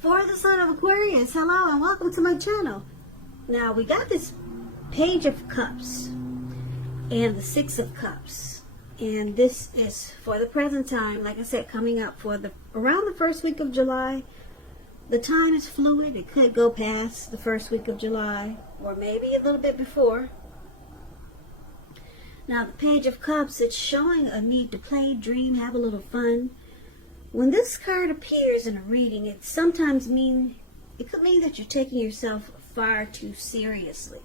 For the sign of Aquarius, hello and welcome to my channel. Now we got this Page of Cups and the Six of Cups, and this is for the present time, like I said, coming up for around the first week of July. The time is fluid. It could go past the first week of July or maybe a little bit before. Now the Page of Cups, it's showing a need to play, dream, have a little fun. When this card appears in a reading, it sometimes could mean that you're taking yourself far too seriously.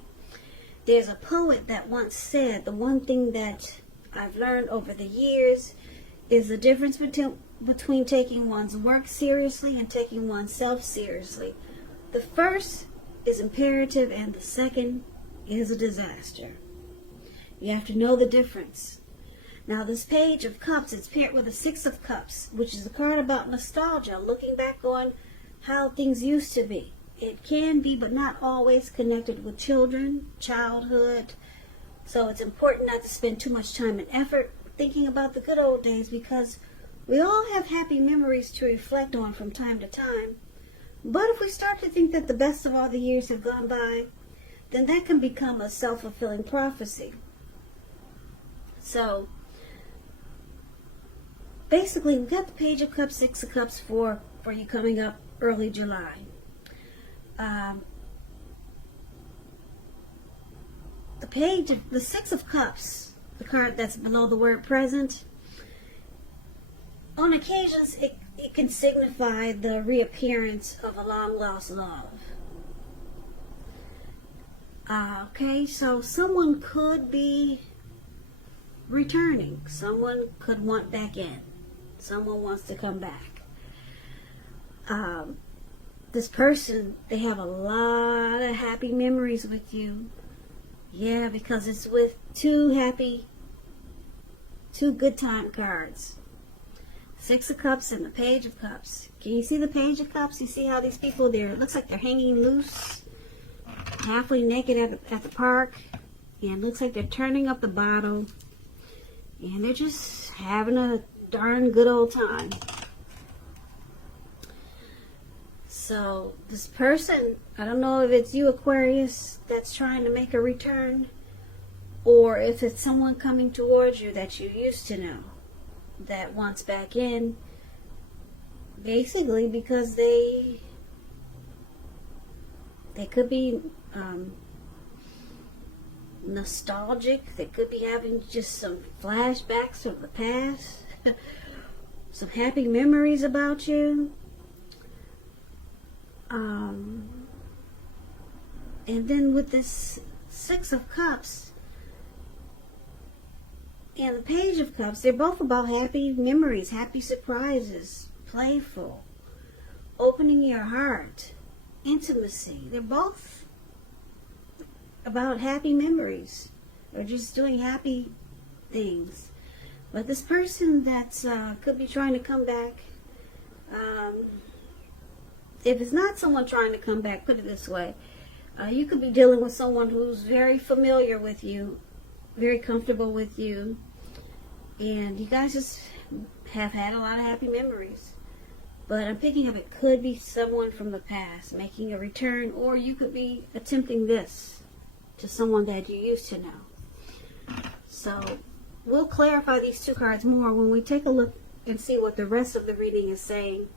There's a poet that once said, the one thing that I've learned over the years is the difference between taking one's work seriously and taking oneself seriously. The first is imperative and the second is a disaster. You have to know the difference. Now this Page of Cups, it's paired with the Six of Cups, which is a card about nostalgia, looking back on how things used to be. It can be, but not always, connected with children, childhood. So it's important not to spend too much time and effort thinking about the good old days, because we all have happy memories to reflect on from time to time. But if we start to think that the best of all the years have gone by, then that can become a self-fulfilling prophecy. So basically, we've got the Page of Cups, Six of Cups for you coming up early July. The Six of Cups, the card that's below the word present, on occasions it can signify the reappearance of a long-lost love. Okay, so someone could be returning. Someone could want back in. Someone wants to come back. This person, they have a lot of happy memories with you. Yeah, because it's with two good time cards. Six of Cups and the Page of Cups. Can you see the Page of Cups? You see how these people, it looks like they're hanging loose, halfway naked at the park, and it looks like they're turning up the bottle, and they're just having a darn good old time. So this person, I don't know if it's you, Aquarius, that's trying to make a return, or if it's someone coming towards you that you used to know that wants back in, basically because they could be nostalgic. They could be having just some flashbacks of the past, some happy memories about you. And then with this Six of Cups and the Page of Cups, they're both about happy memories, happy surprises, playful, opening your heart, intimacy. They're both about happy memories. They're just doing happy things. But this person that's could be trying to come back, if it's not someone trying to come back, put it this way, you could be dealing with someone who's very familiar with you, very comfortable with you, and you guys just have had a lot of happy memories. But I'm picking up it could be someone from the past making a return, or you could be attempting this to someone that you used to know. So we'll clarify these two cards more when we take a look and see what the rest of the reading is saying.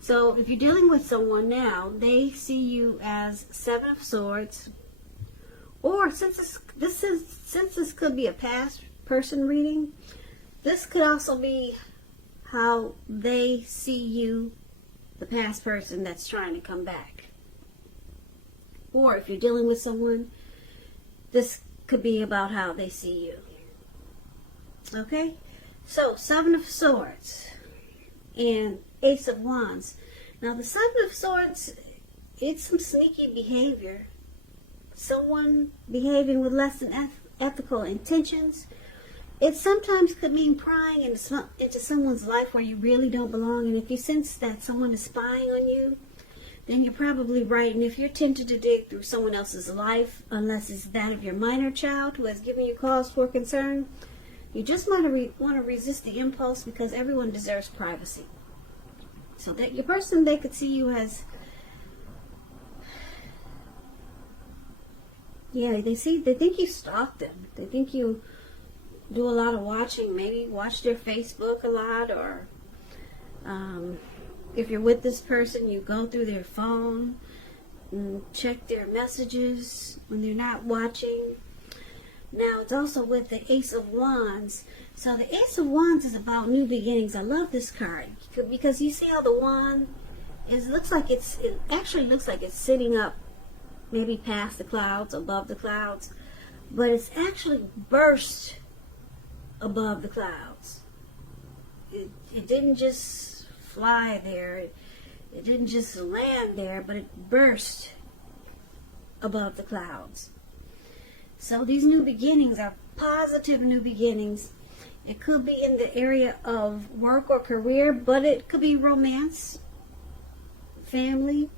So if you're dealing with someone now, they see you as Seven of Swords, or since this could be a past person reading, this could also be how they see you, the past person that's trying to come back. Or if you're dealing with someone, this could be about how they see you. Okay? So, Seven of Swords and Ace of Wands. Now the Seven of Swords, it's some sneaky behavior. Someone behaving with less than ethical intentions. It sometimes could mean prying into someone's life where you really don't belong. And if you sense that someone is spying on you, then you're probably right. And if you're tempted to dig through someone else's life, unless it's that of your minor child who has given you cause for concern, you just might want to resist the impulse, because everyone deserves privacy. So that your person, they could see you as, yeah, they think you stalk them. They think you do a lot of watching, maybe watch their Facebook a lot, or if you're with this person, you go through their phone and check their messages when they're not watching. Now, it's also with the Ace of Wands. So the Ace of Wands is about new beginnings. I love this card because you see how the wand is, it actually looks like it's sitting up maybe past the clouds, above the clouds, but it's actually burst above the clouds. It didn't just fly there. It didn't just land there, but it burst above the clouds. So these new beginnings are positive new beginnings. It could be in the area of work or career, but it could be romance, family.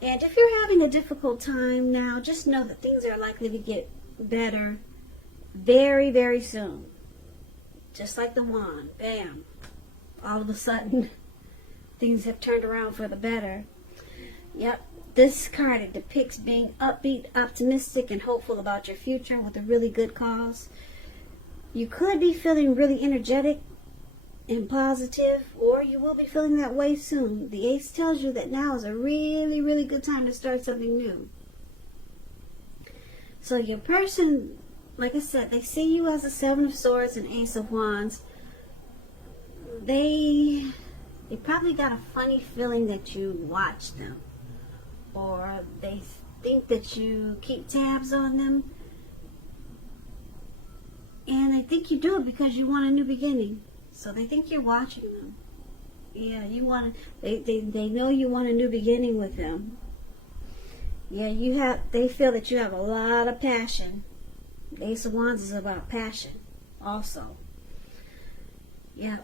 And if you're having a difficult time now, just know that things are likely to get better very, very soon. Just like the wand, bam, all of a sudden things have turned around for the better. Yep, this card, it depicts being upbeat, optimistic, and hopeful about your future with a really good cause. You could be feeling really energetic and positive, or you will be feeling that way soon. The Ace tells you that now is a really, really good time to start something new. So your person, like I said, they see you as a Seven of Swords and Ace of Wands. They probably got a funny feeling that you watch them, or they think that you keep tabs on them, and they think you do it because you want a new beginning. So they think you're watching them. Yeah, you want to, they know you want a new beginning with them. Yeah, they feel that you have a lot of passion. The Ace of Wands is about passion also. Yeah.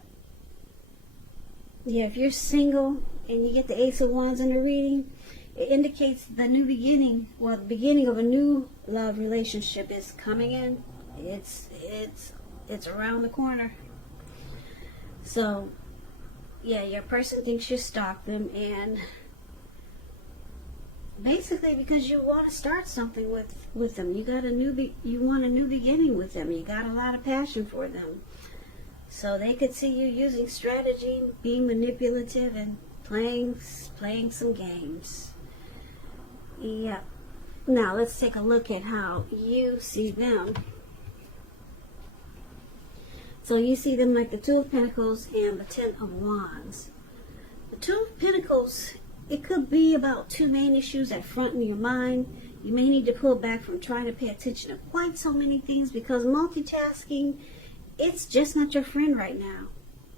Yeah, if you're single and you get the Ace of Wands in the reading, it indicates the new beginning, well, the beginning of a new love relationship is coming in. It's around the corner. So, yeah, your person thinks you stalked them, and basically because you want to start something with them. You want a new beginning with them. You got a lot of passion for them. So they could see you using strategy, being manipulative, and playing some games. Yeah. Now let's take a look at how you see them. So you see them like the Two of Pentacles and the Ten of Wands. The Two of Pentacles, it could be about two main issues at front in your mind. You may need to pull back from trying to pay attention to quite so many things, because multitasking, it's just not your friend right now.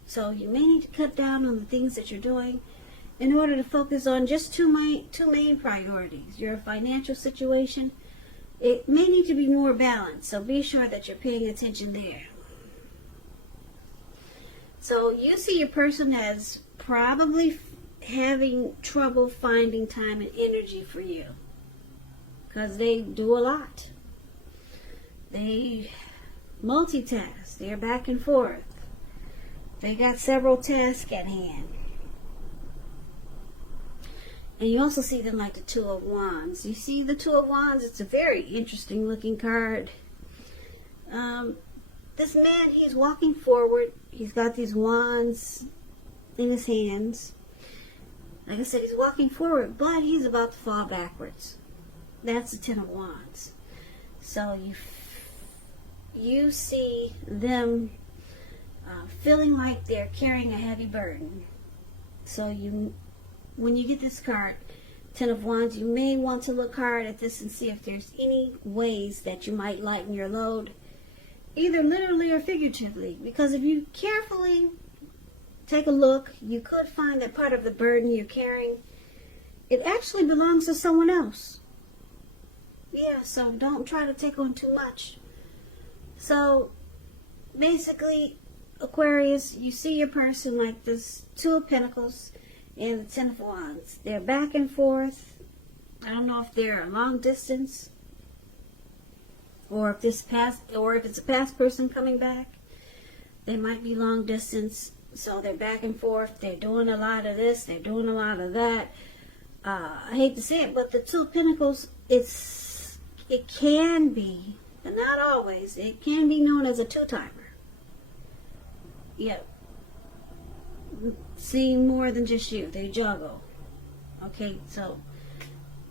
So you may need to cut down on the things that you're doing in order to focus on just two main priorities. Your financial situation, it may need to be more balanced. So be sure that you're paying attention there. So you see your person as probably having trouble finding time and energy for you, because they do a lot. They multitask. They're back and forth. They got several tasks at hand. And you also see them like the Two of Wands. You see the Two of Wands, it's a very interesting looking card. This man, he's walking forward. He's got these wands in his hands. Like I said, he's walking forward, but he's about to fall backwards. That's the Ten of Wands. So you see them feeling like they're carrying a heavy burden. So when you get this card, Ten of Wands, you may want to look hard at this and see if there's any ways that you might lighten your load, either literally or figuratively. Because if you carefully take a look, you could find that part of the burden you're carrying, it actually belongs to someone else. Yeah, so don't try to take on too much. So basically, Aquarius, you see your person like this Two of Pentacles and the Ten of Wands. They're back and forth. I don't know if they're a long distance, or if it's a past person coming back. They might be long distance. So they're back and forth. They're doing a lot of this. They're doing a lot of that. I hate to say it, but the Two of Pentacles, it can be, but not always, it can be known as a two-timer. Yep. Seeing more than just you. They juggle. Okay, so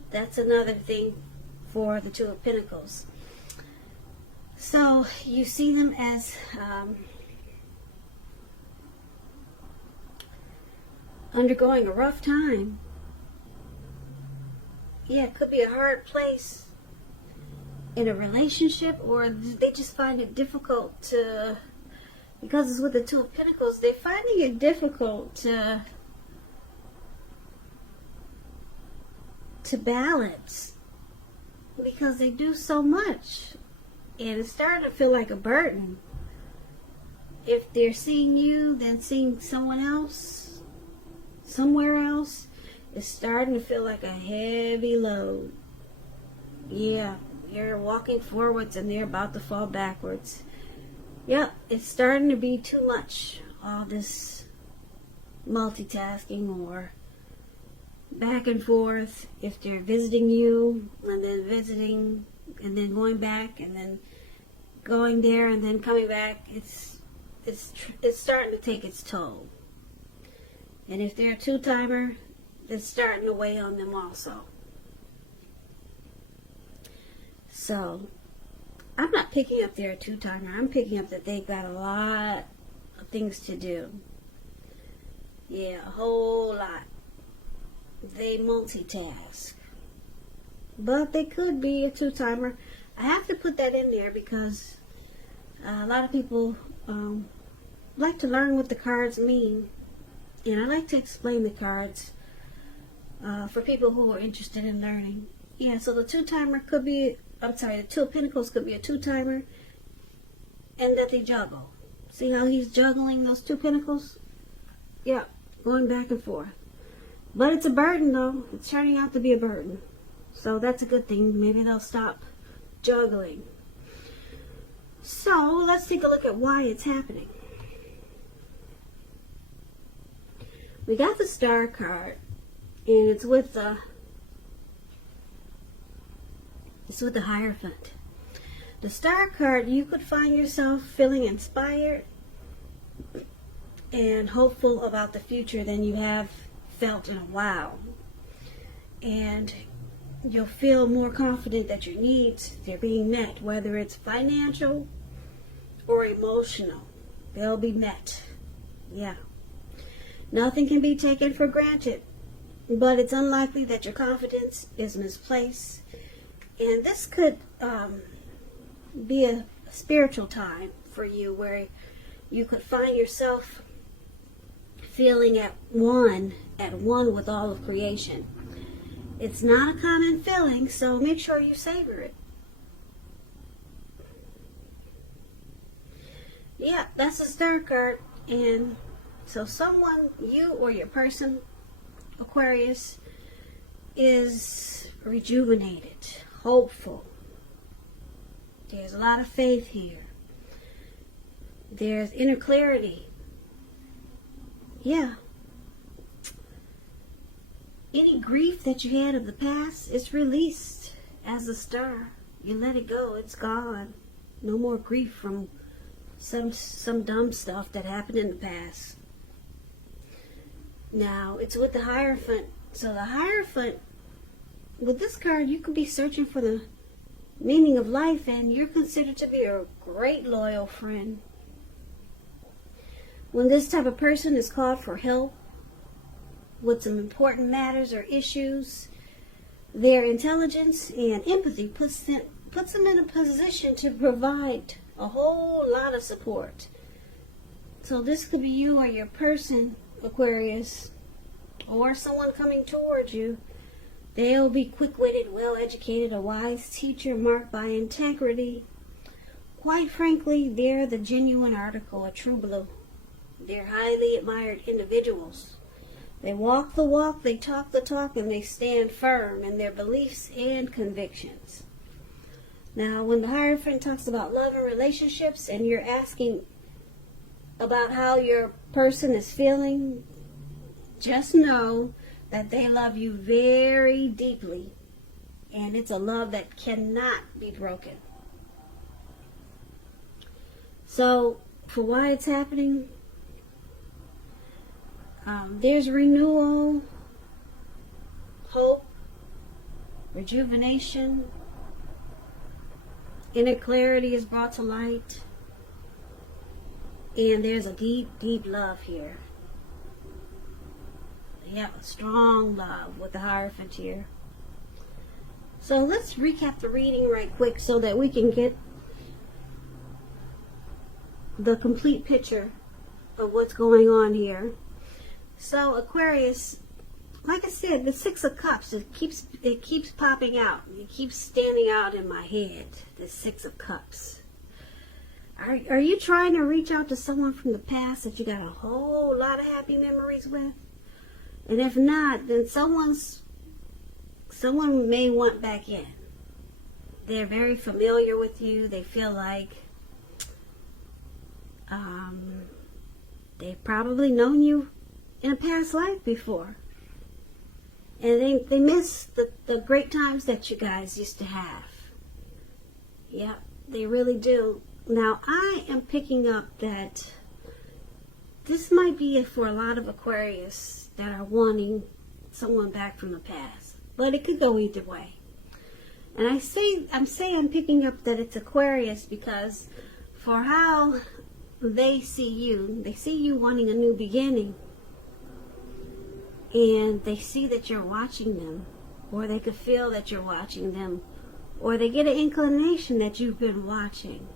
that's another thing for the Two of Pentacles. So you see them as undergoing a rough time. Yeah, it could be a hard place in a relationship, or they just find it difficult to, because it's with the Two of Pentacles, they're finding it difficult to balance, because they do so much and it's starting to feel like a burden. If they're seeing you, then seeing someone else somewhere else, it's starting to feel like a heavy load. Yeah, you're walking forwards and they're about to fall backwards. Yep, it's starting to be too much, all this multitasking or back and forth. If they're visiting you and then visiting and then going back and then going there and then coming back, it's starting to take its toll. And if they're a two-timer, it's starting to weigh on them also. So I'm not picking up they're a two-timer. I'm picking up that they've got a lot of things to do. Yeah, a whole lot. They multitask. But they could be a two-timer. I have to put that in there because a lot of people like to learn what the cards mean. And I like to explain the cards for people who are interested in learning. Yeah, so the two-timer could be, the Two of Pentacles could be a two-timer, and that they juggle. See how he's juggling those two pentacles? Yeah, going back and forth. But it's a burden, though. It's turning out to be a burden. So that's a good thing. Maybe they'll stop juggling. So let's take a look at why it's happening. We got the Star card, and it's with the Hierophant. The Star card, you could find yourself feeling inspired and hopeful about the future than you have felt in a while. And you'll feel more confident that your needs, they're being met, whether it's financial or emotional. They'll be met. Yeah. Nothing can be taken for granted, but it's unlikely that your confidence is misplaced. And this could be a spiritual time for you where you could find yourself feeling at one with all of creation. It's not a common feeling, so make sure you savor it. Yeah, that's a Star card. And so someone, you or your person, Aquarius, is rejuvenated, hopeful. There's a lot of faith here. There's inner clarity. Yeah. Any grief that you had of the past is released as a star. You let it go. It's gone. No more grief from some dumb stuff that happened in the past. Now, it's with the Hierophant. So the Hierophant, with this card, you could be searching for the meaning of life, and you're considered to be a great loyal friend. When this type of person is called for help with some important matters or issues, their intelligence and empathy puts them in a position to provide a whole lot of support. So this could be you or your person, Aquarius, or someone coming towards you. They'll be quick-witted, well-educated, a wise teacher marked by integrity. Quite frankly, they're the genuine article, a true blue. They're highly admired individuals. They walk the walk, they talk the talk, and they stand firm in their beliefs and convictions. Now, when the Hierophant talks about love and relationships, and you're asking about how your person is feeling, just know that they love you very deeply. And it's a love that cannot be broken. So, for why it's happening, there's renewal, hope, rejuvenation, inner clarity is brought to light, and there's a deep, deep love here. Yeah, a strong love with the Hierophant here. So let's recap the reading right quick so that we can get the complete picture of what's going on here. So Aquarius, like I said, the Six of Cups, it keeps popping out. It keeps standing out in my head, the Six of Cups. Are you trying to reach out to someone from the past that you got a whole lot of happy memories with? And if not, then someone may want back in. They're very familiar with you. They feel like they've probably known you in a past life before. And they miss the great times that you guys used to have. Yeah, they really do. Now, I am picking up that this might be for a lot of Aquarius that are wanting someone back from the past. But it could go either way. And I'm picking up that it's Aquarius because for how they see you wanting a new beginning. And they see that you're watching them, or they could feel that you're watching them, or they get an inclination that you've been watching.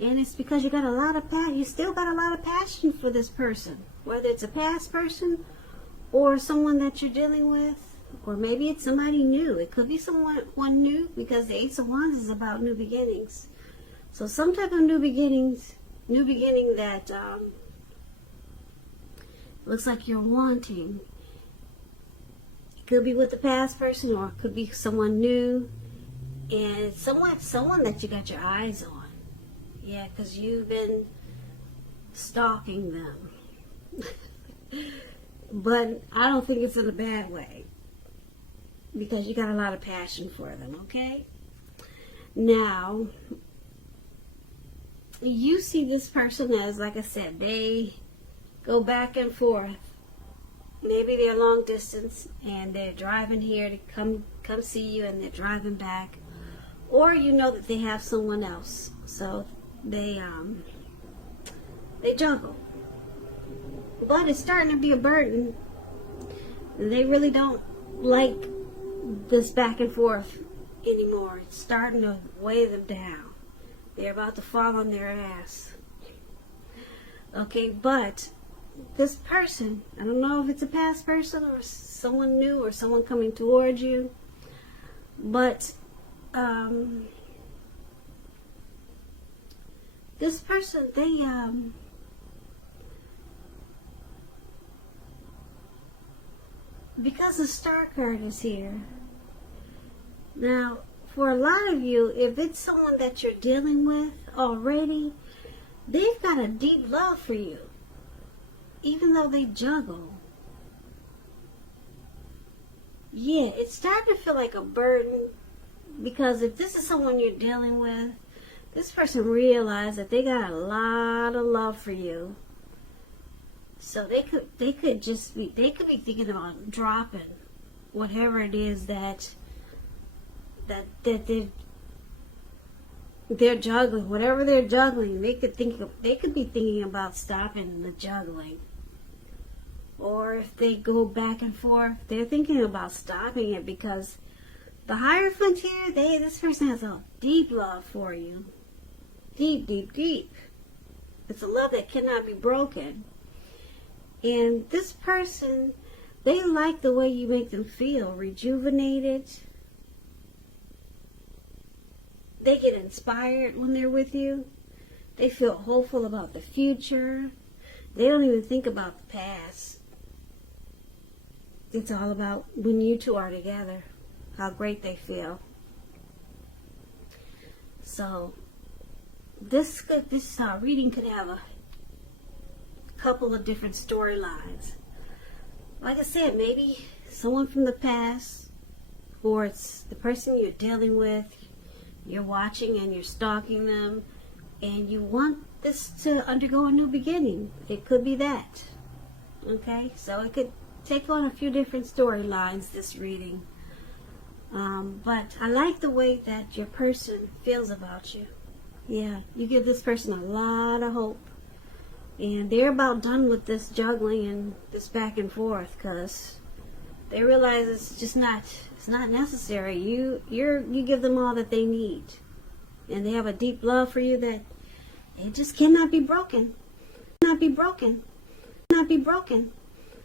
And it's because you still got a lot of passion for this person, whether it's a past person or someone that you're dealing with, or maybe it's somebody new. It could be someone new, because the Ace of Wands is about new beginnings. So some type of new beginning that looks like you're wanting. It could be with the past person, or it could be someone new, and it's someone that you got your eyes on. Yeah, because you've been stalking them. But I don't think it's in a bad way, because you got a lot of passion for them, okay? Now, you see this person as, like I said, they go back and forth. Maybe they're long distance and they're driving here to come see you, and they're driving back. Or you know that they have someone else. So they juggle. But it's starting to be a burden. They really don't like this back and forth anymore. It's starting to weigh them down. They're about to fall on their ass. Okay, but this person, I don't know if it's a past person or someone new or someone coming towards you, but this person, because the Star card is here. Now, for a lot of you, if it's someone that you're dealing with already, they've got a deep love for you, even though they juggle. Yeah, it's starting to feel like a burden, because if this is someone you're dealing with, this person realized that they got a lot of love for you. So they could be thinking about dropping whatever it is that they're juggling. Whatever they're juggling, they could be thinking about stopping the juggling. Or if they go back and forth, they're thinking about stopping it, because the Hierophant here, this person has a deep love for you. Deep, deep, deep. It's a love that cannot be broken. And this person, they like the way you make them feel rejuvenated. They get inspired when they're with you. They feel hopeful about the future. They don't even think about the past. It's all about when you two are together, how great they feel. So this reading could have couple of different storylines. Like I said, maybe someone from the past, or it's the person you're dealing with, you're watching and you're stalking them, and you want this to undergo a new beginning. It could be that. Okay? So it could take on a few different storylines, this reading. But I like the way that your person feels about you. Yeah, you give this person a lot of hope. And they're about done with this juggling and this back and forth, because they realize it's not necessary. You give them all that they need. And they have a deep love for you that it just cannot be broken. Cannot be broken. Cannot be broken.